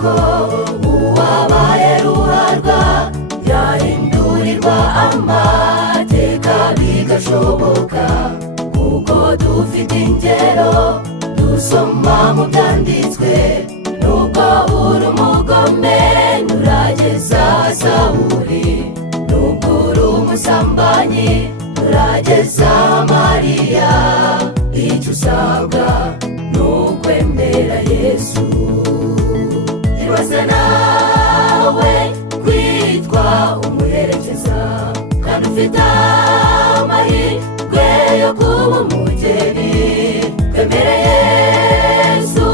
ko uwabaye ruharwa yahindurirwa amateka bigashoboka, kuko dufite ingero dusoma mu byanditswe. Nubwo uri umugome nturageza Sawuli, nubwo uri umusambanyi nturageza Mariya. Icyo usabwa ni ukwemera Yesu. Ibaze nawe kwitwa umuherekeza kandi ufite amahirwe yo kuba umugeni. Twemere Yesu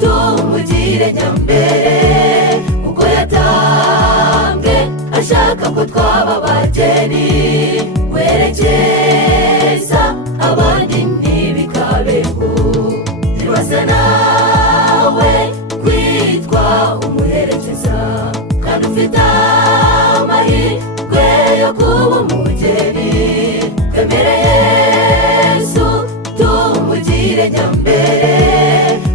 tumugire nyambere, kuko yatambwe ashaka ko twaba abageni. Werekeza abandi ntibikabeho. Ibaze nawe kwitwa umuherekeza kandi ufite amahirwe yo kuba umugeni. Twemere Yesu tumugire nyambere,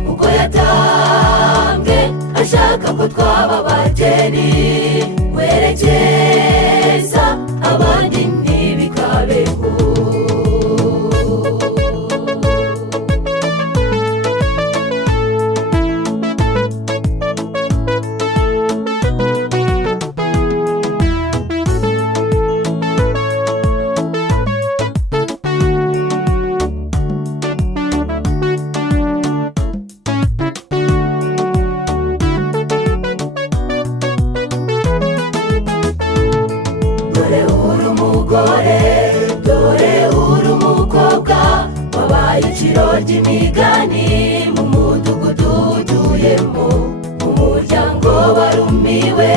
kuko yatambwe ashaka ko twaba abageni. Werekeza abandi ntibikabeho. Dore uri umukobwa wabaye iciro ry'imigani mu mudugudu utuyemo. Mu muryango barumiwe,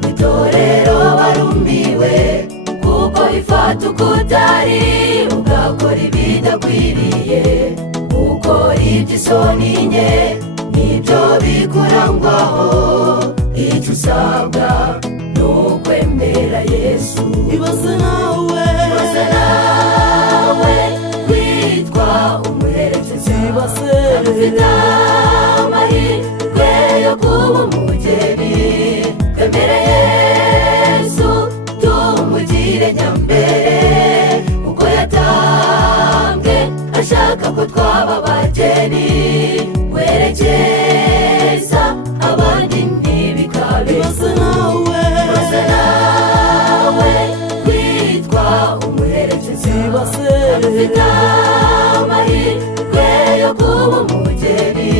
mu itorero barumiwe, kuko ifata uko utari ugakora ibidakwiriye. Gukora iby'isoni nke nibyo bikurangwaho. Icyo usabwa ni ukwemera Yesu. Ibaze nawe kwitwa umuherekeza kandi ufite amahirwe yo kuba umugeni. Twemere Yesu tumugire nyambere, kuko yatambwe ashaka ko twaba abageni. Werekeza abandi ntibikabe. Ibaze nawe kwitwa umuherekeza kandi ufite amahirwe yo kuba umugeni.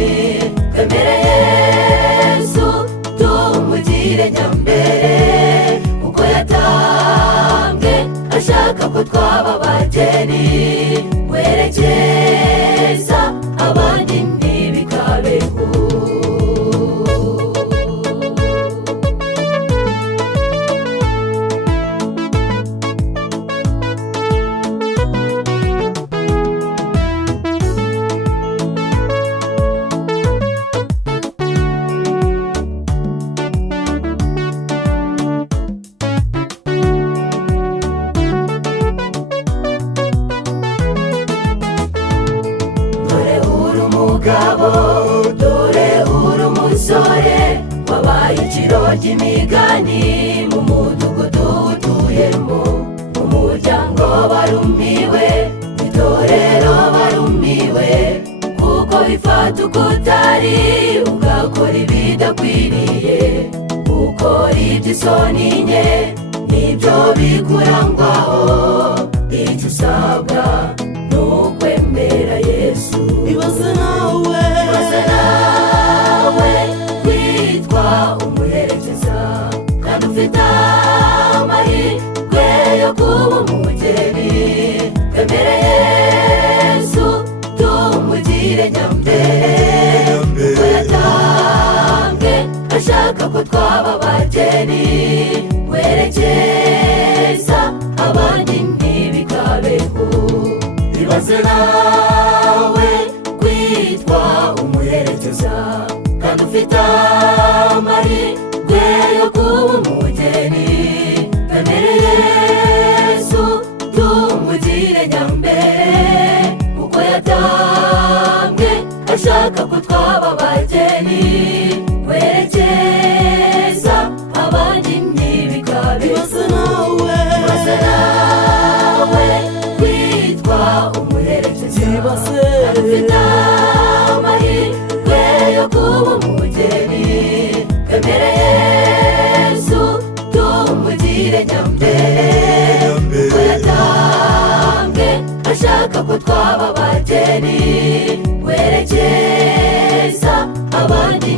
Twemere Yesu tumugire nyambere, kuko yatambwe ashaka ko twaba abageni. Werekeza abandi ntibikabeho. Dore uri umusore wabaye iciro ry'imigani mu mudugudu utuyemo. Mu muryango barumiwe, mu itorero barumiwe, kuko ifata uko utari ugakora ibidakwiriye. Gukora iby'isoni nke nibyo bikurangwaho. Icyo usabwa ni ukwemera Yesu. Ibaze nawe kwitwa umuherekeza kandi ufite amahirwe yo kuba umugeni. Twemere Yesu tumugire nyambere, kuko yatambwe ashaka ko twaba abageni. Werekeza abandi ntibikabeho. Ibaze nawe kwitwa umuherekeza kandi ufite amahirwe yo kuba umugeni. Twemere Yesu tumugire nyambere, kuko yatambwe ashaka ko twaba abageni. Werekeza wowe kwitwa umuherekeza ufite amahirwe yo kuba umugeni twemere Yesu tumugire nyambere kuko yatambwe ashaka ko twaba abageni werekeza abandi